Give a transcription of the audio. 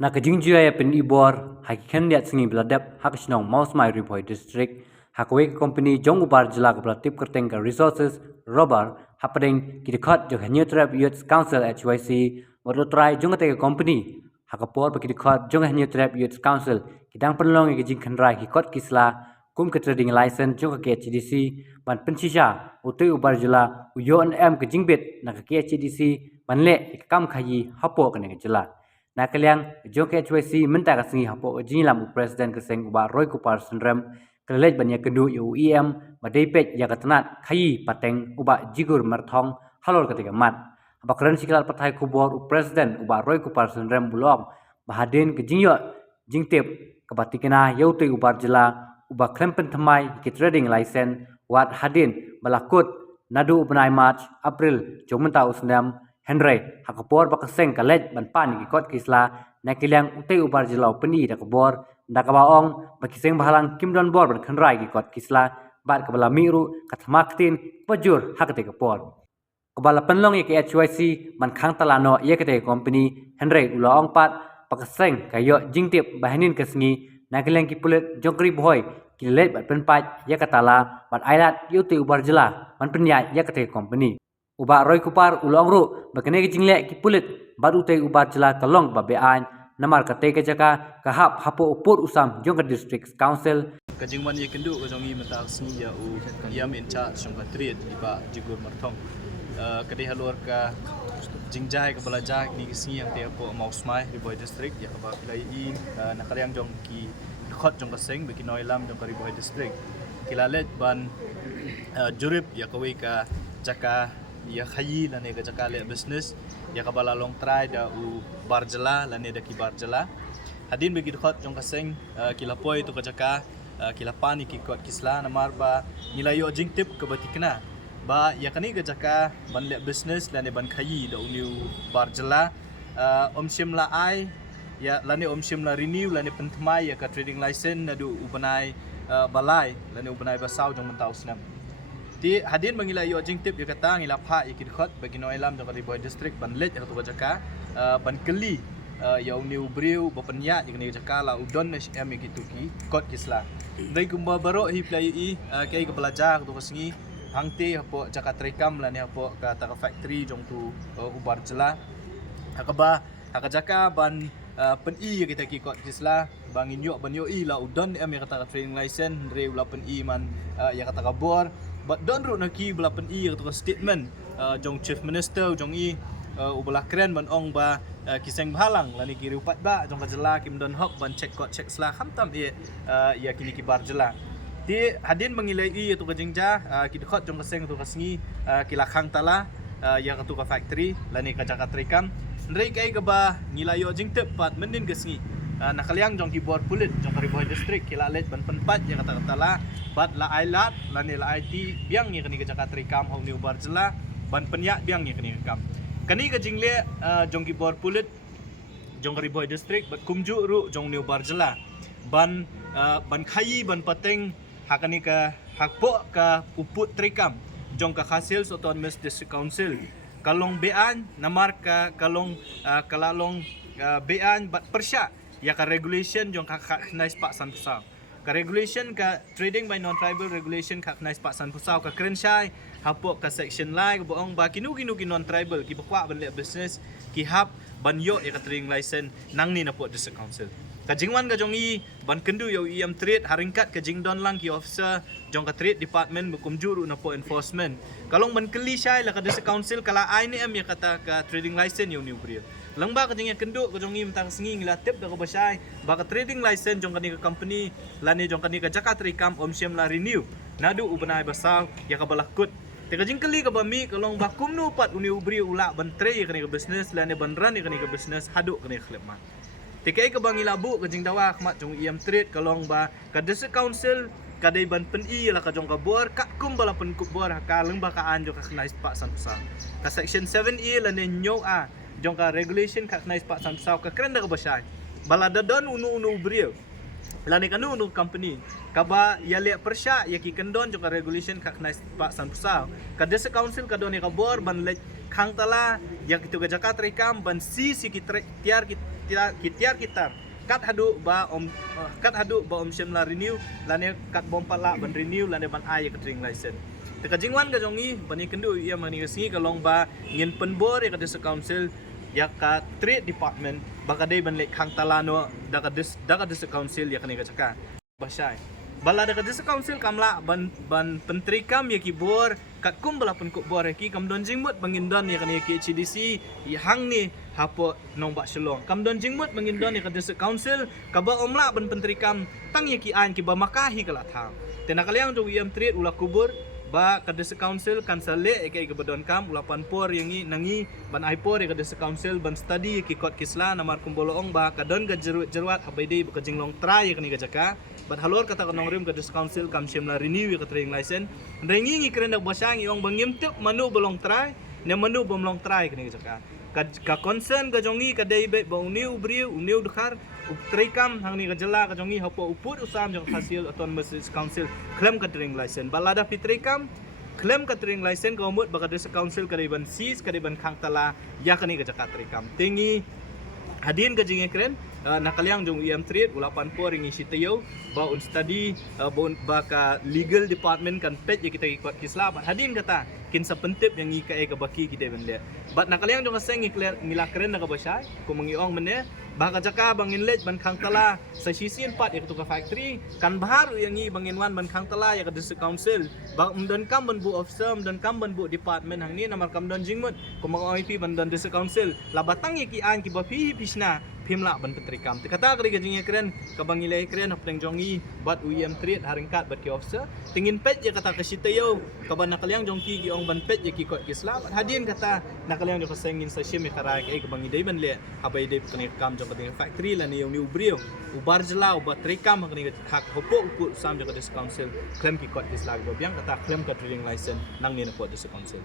Na kajingjia ya pen ibor hakikan liat singi beladap hakisnong maus mai ripoi district hakwe company jong ubar jila ke belatip kerteng ke resources robar hapadeng kidikot jo hanyu trap youth council HYC wadotrai jong te company hakapor bakidikot jong hanyu trap youth council kidang penlong ke jing khandrai kikot kisla kum ke trading license jong ke HDC ban pensisha utui ubar jila uyon ke jingbet na ke HDC banle kam khayi hapo kene ke jila na kaliang jong HYC menta ka singi hapo jinlam president ke seng ba roy kupar sendram kelej banya kendu UEM madepet ya katanat khayi pateng uba jigur marthong halol ketika mat apa keren siklat patai kubor president uba roy kupar sendram bulong bahadin ke jingyo jingtip kebatikena yauti ubar jela uba klempen temai ke trading license wat hadin balakut nadu ubenai March April jomenta usndam Henry hakapor bakaseng kalej ban pan ki kot kisla nakilang utei ubar jilau peni da kabor da kabaong bakiseng bahalang kimdon bor ban khanrai ki kot kisla bat kabala miru kathamaktin pajur hakate kapor kabala penlong ye ke HYC man khang talano ye kate company Henry ulaong pat bakaseng kayo jingtip bahanin kesngi nakilang ki pulet jongkri boy kilet bat penpat ye katala bat ailat yuti ubar jela man penya ye kate company uba roy kupar ulong ru bakene ke jingle ki pulit baru te uba jela kalong ba bean namar kate ke jaka kahap hapo upur usam jong district council kajingman ye kendu kajongi mata sni ya u yam in cha songka triet iba jigur marthong kade halor ka jingjai ka balaja ni sni yang te po mausmai riboy district ya ba lai in nakaliang jong ki khot jong ka seng beki noilam jong ka riboy district kilalet ban jurip ya kawe ka jaka ya khayi lane ka jaka le business ya ka bala long try da u barjela lane da ki barjela hadin begi khot jong ka seng kilapoi tu ka jaka kilapani ki kot kisla namar ba nilayo jingtip ke batikna ba ya kani ga jaka ban le business lane ban khayi da uniu barjela omsim la ai ya lane omsim la renew lane penthmai ya ka trading license nadu ubanai balai lane ubanai basau jong mentau snam di hadin mangila yo jingtip ya kata ngila pha ikit khot bagi noilam jong riboy district ban let ya tu ka jaka ban keli ya uniu briu bapenya ikni jaka la udon SM gitu ki kot kisla dai kumba baro hi play i kai ke belajar tu kesengi hangte hapo jaka trekam la ni hapo ka ta factory jong tu ubar jela hakaba hakajaka ban pen i kita ki kot kisla bangin yo ban yo i la udon em ya kata training license re ula pen i man ya kata kabor but don ru naki bela pen i tu statement jong chief minister jong i ubala keren ban ong ba kiseng bhalang lani kiri upat ba jong kajela kim don hok ban check kot check sla khamtam ya kini kibar jela di hadin mengilai i tu kajingja kidkhot jong kaseng tu kasngi kilakhang tala ya tu ka factory lani ka jaka trekam ndrei kai ka ba ngilayo jingtep pat mendin kasngi nakaliang jong kibor pulit jong kariboy district kilalet ban penpat ya kata katala bat la ailat lani la IT biang ni kani ka jaka trekam hong ni ubar jela ban penyak biang ni kani kam kani ka jingle jong kibor pulit jong kariboy district bat kumju ru jong ni ubar jela ban khayi ban pateng hakani ka hakpo ka uput trekam jong ka hasil autonomous district council kalong bean namar ka kalong kalalong bean bat persya ya ka regulation jong ka knais pak san pusau ka regulation ka trading by non tribal regulation ka knais pak san pusau ka krenshai hapo ka section lai boong ba kinu non tribal ki bakwa ban le business ki hap ban yo ya ka trading license nang ni na po district council kajingwan ka jong i ban kendu yo IM trade haringkat ka jingdon lang ki officer jong ka trade department bukum juru na po enforcement kalong ban keli syai la ka district council kala ai ni am ya kata ka trading license yo new bril lang ba ka jing kendu ka jong i mtang singi ngila tip da ko basai ba ka trading license jong ka ni ka company lani jong ka ni ka jaka trikam omsem la renew nadu ubanai basaw ya ka balakut teka jingkeli ka bami kalong bakum nu pat uni ubri ula ban trade ka ni ka business lani ban run ka ni ka business hadu ka ni khlepma tikai ke bangi labu ke jing dawa khmat jong IM trade kalong ba ka district council kadai ban pen i la ka jong ka bor ka kum bala pen ku bor ka leng ba ka an jo ka knais pak san sa ka section 7E la ne nyo a jong ka regulation ka knais pak san sa ka kren da ka basai bala da don unu brio la ne kanu unu company ka ba ya le persya ya ki kendon jong ka regulation ka knais pak san sa ka district council ka don ka bor ban le khang tala yak itu gajaka trikam ban si tiar kita kat hadu ba om shimla renew lane kat bom pala ban renew lane ban ai ka tring license te kajingwan ga jongi bani kendu ia mani singi ka long ba ngin penbor ya ka des council ya ka trade department baka dei ban le khang tala no daga des council ya ka ni ka chaka basai bala daga des council kamla ban pentri kam ya ki bor kat kum bala pun ko bor ki kam don jingmut bangindon ya ka ni ki HDC i hang ni hapo nong ba shalong kam don jingmut bangindon ya ka des council ka ba omla ban pentri kam tang ya ki an ki ba makahi kala tham te nakaliang jo yam trade ula kubur ba kadesa council kan sale ke gabadon kam ulapan por yang nangi ban aipor ke kadesa council ban study ki kot kisla namar kumboloong ba kadon ga jerwat habaide ba jinglong try ke ni gajaka ban halor kata kanong rim kadesa council kam shimla renew ke training license rengi ngi kren dak basang iong bangim tuk manu bolong try ne manu bomlong try ke ni gajaka ka concern ga jongi ka dei be ba uniu briu uniu dukhar Trikam hang ni kajela kajongi hapo uput usam jong hasil autonomous council claim catering license balada fitrikam claim catering license ko mut baka des council kadiban sis kadiban khang tala ya kani kajaka trikam tingi hadin ka jinge kren nakaliang jong trade ulapan po ringi sitayo ba un study ba ka legal department kan pet ya kita ikut kisla bat hadin kata kin sa pentip yang ika ka baki kita ben le bat nakaliang jong aseng ngila kren na ka basay ko mangiong mene baka jaka bangin lej ban khang tala sa sisin pat ya ka factory kan bahar yang bangin wan ban khang tala ya ka district council ba umdan kam ban bu officer umdan kam ban bu department hang ni namar kam don jingmut ko mga OIP ban don district council labatang ki an ki ba pi pisna pimla ban petrikam te kata kri gajing kren ka bangilai kren hapeng jongi bat trade haringkat bat ki officer tingin pet ya kata ka sitayo ka ban nakaliang jongki ki ong ban pet ya ki ko kisla hadin kata nakaliang jo ka sengin sa shim kara ka bangidai ban le abai de kni kam jo ka factory la ni ubrio ubar jela ubat trikam kni hak hopo upu sam jo ka dis council claim ki ko kisla go biang kata claim ka trading license nang ni na ko dis council